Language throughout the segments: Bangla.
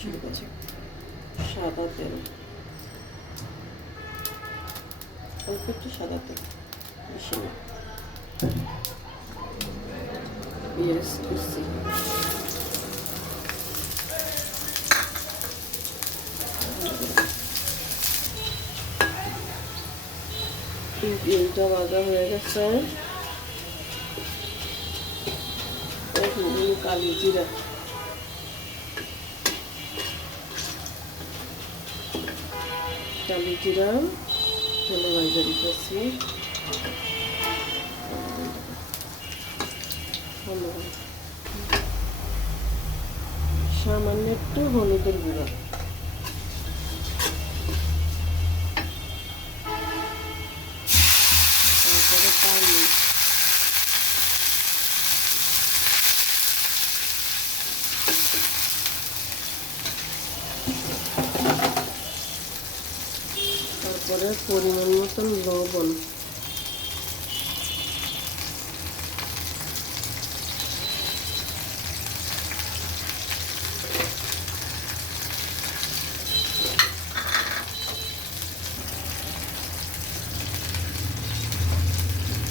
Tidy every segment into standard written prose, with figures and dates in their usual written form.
শুরু করছি। সাদা তেল, অল্প একটু সাদা তেল, বেশি না। পেঁয়াজ কুচি, পেঁয়াজটা ভাজা হয়ে গেছে। কালি জিরা, কালি জিরা তেলে ভাজা দিতেছি। সামান্য একটু হলুদের গুঁড়া, তারপরে পানি, তারপরে পরিমাণ মতন লবণ,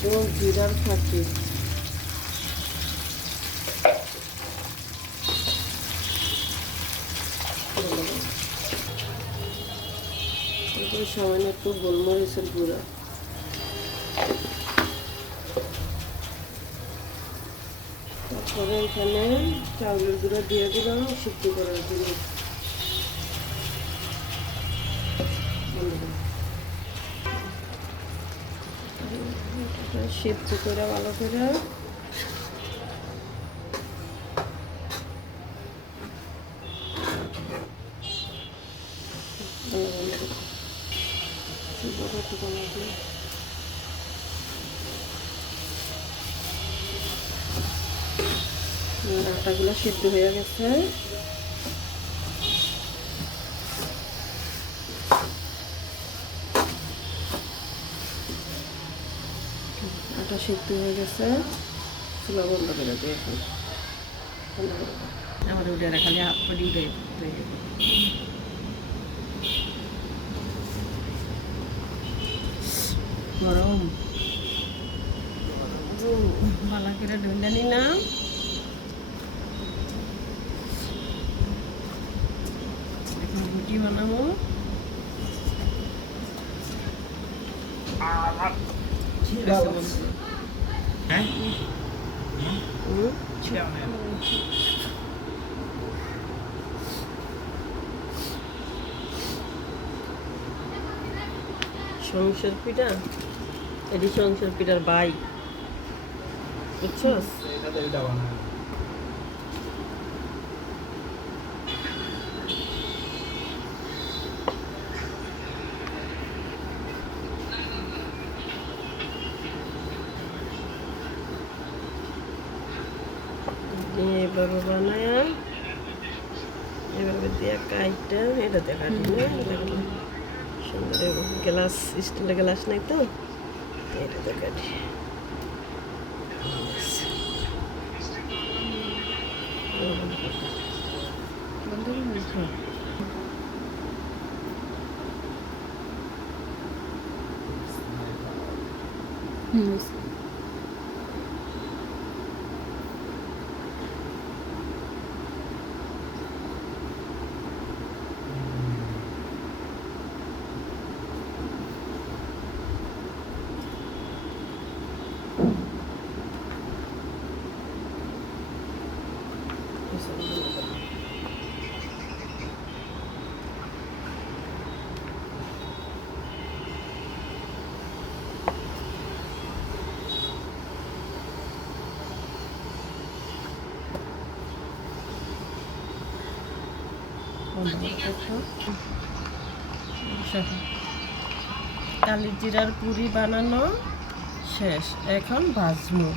এবং জিরার ফাঁকি। সামান্য একটু গোলমরিচের গুঁড়া, তারপরে এখানে চাউলের গুঁড়া দিয়ে দিলাম সিদ্ধ করার জন্য। সিদ্ধ করে ভালো করে আটাগুলো সিদ্ধ হয়ে গেছে। আটা সিদ্ধ হয়ে গেছে, চুলা বন্ধ করে দিয়ে এখন আমার উঠে খালি হাত পরি গরম ভালো করে ঢুলে নিলাম। এখন রুটি বানাবো। সংসার পিঠা, এটি সংসার পিঠার বাই, বুঝছস? এভাবে বানায়, এভাবে দিয়ে কাইটা এটা দেখা সুন্দর গ্লাস, স্টিলের গ্লাস নাই তো এটা দেখা কালি জিরার পুরি বানানো শেষ, এখন ভাজবো।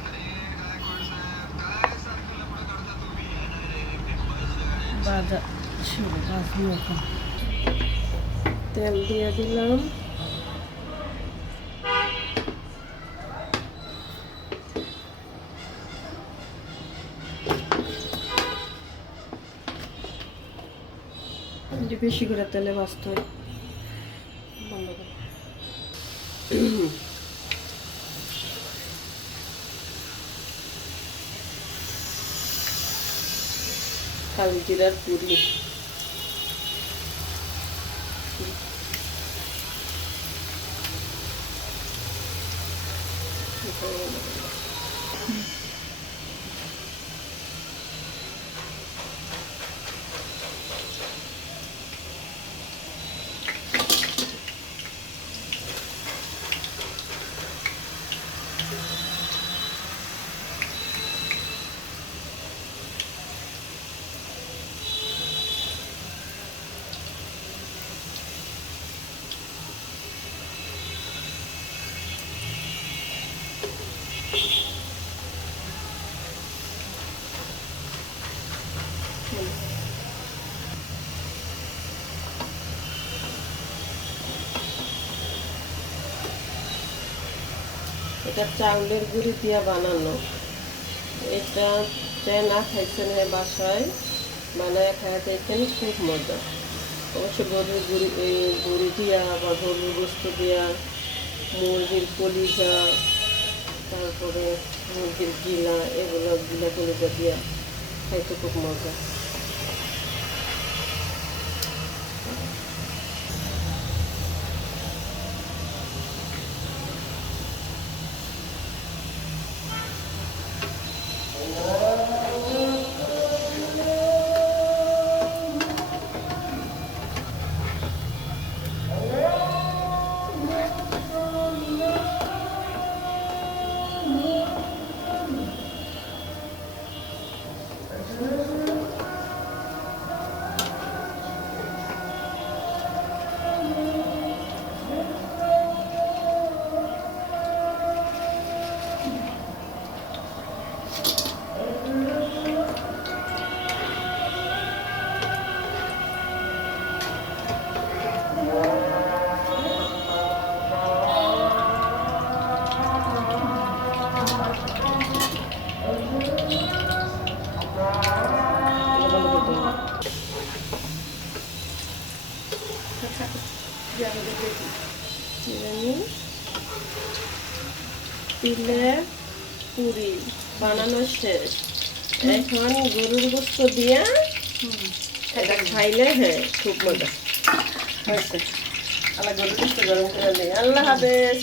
ভাজবো এখন তেল দিয়ে দিলাম, যে বেশি করে তেলে ভাজতে হয়। বন্ধ করো। কালজিরার পুরি। এটা চাউলের গুঁড়ি দিয়া বানানো। এটা না খাইছেন বাসায় বানায় খাওয়া দেখেন, খুব মজা। অবশ্য গরুর গুঁড়ি, এই গুঁড়ি দিয়া বা গরুর গোস্ত দিয়া, মুরগির কলিজা, তারপরে মুরগির গিলা, এগুলো গিলা কলিজা দিয়া খাইতে খুব মজা। তিলের পুরি বানানো শেষ। এখন গরুর গোস্ত দিয়া এটা খাইলে খুব মজা হয়েছে। আল্লাহ গরুর গোস্ত গরম করে দিই। আল্লাহ হাফেজ।